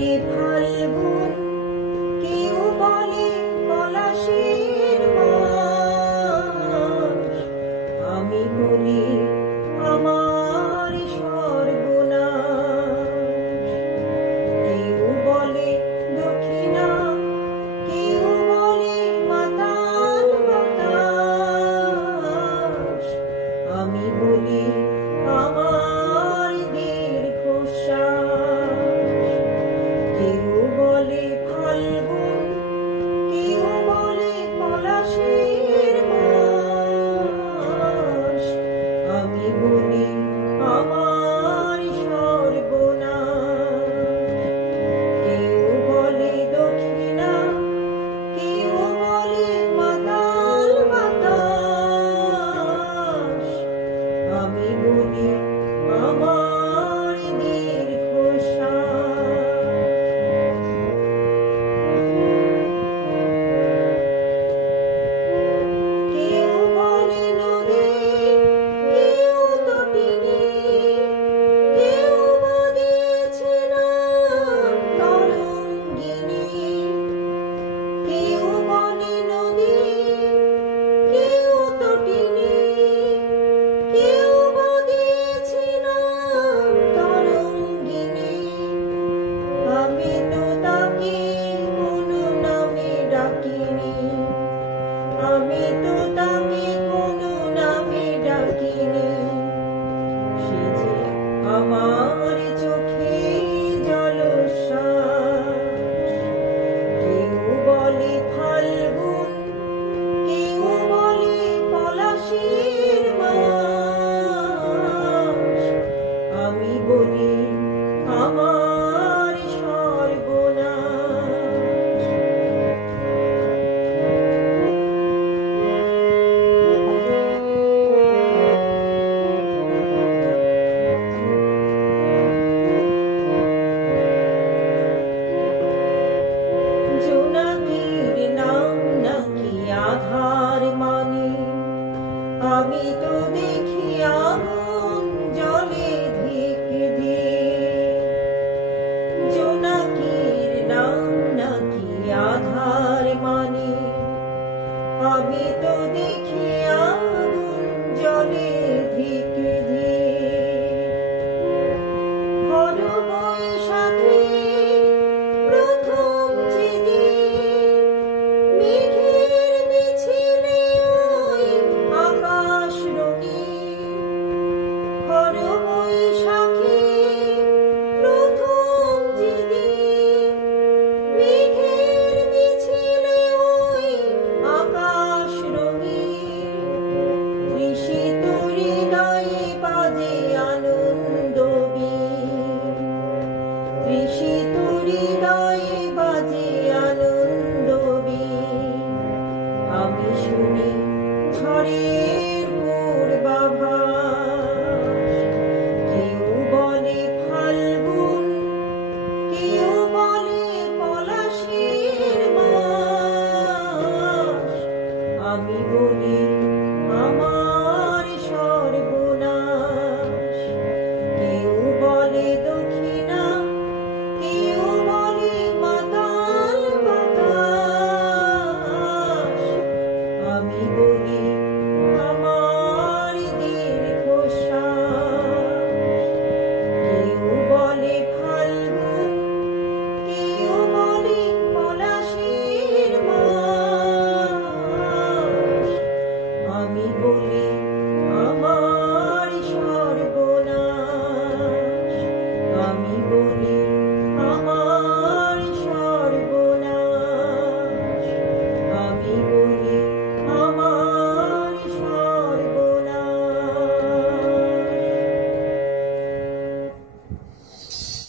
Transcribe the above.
বলে ফাল্গুন, কেউ বলে পলাশের মাস, আমি বলি আমার সর্বনাশ। কেউ বলে দক্ষিণা, কেউ বলে মাতাল বাতাস, আমি বলি আমার দীর্ঘশ্বাস। কেউ বলে ফাল্গুন, কেউ বলে পলাশের মাস, আমি বলি আমার সর্বনাশ। কেউ বলে দক্ষিণা, কেউ বলে মাতাল বাতাস, আমি বলি আমার দীর্ঘশ্বাস। কেউ বলে নদী, কেউ তটিনী, কেউ বদিয়েছে নাম তরঙ্গিনী। কেউ বলে নদী, কেউ তটিনী, কেউ বদিয়েছে নাম তরঙ্গিনী। আমি তো তাকে কোনো নামে ডাকিনি, আমি তো তাকে কোনো নামে ডাকিনি। সে যে আমার চোখে জলশ্বাস। কেউ বলে ফাল্গুন, কেউ বলে পলাশের মাস, আমি বলি আমার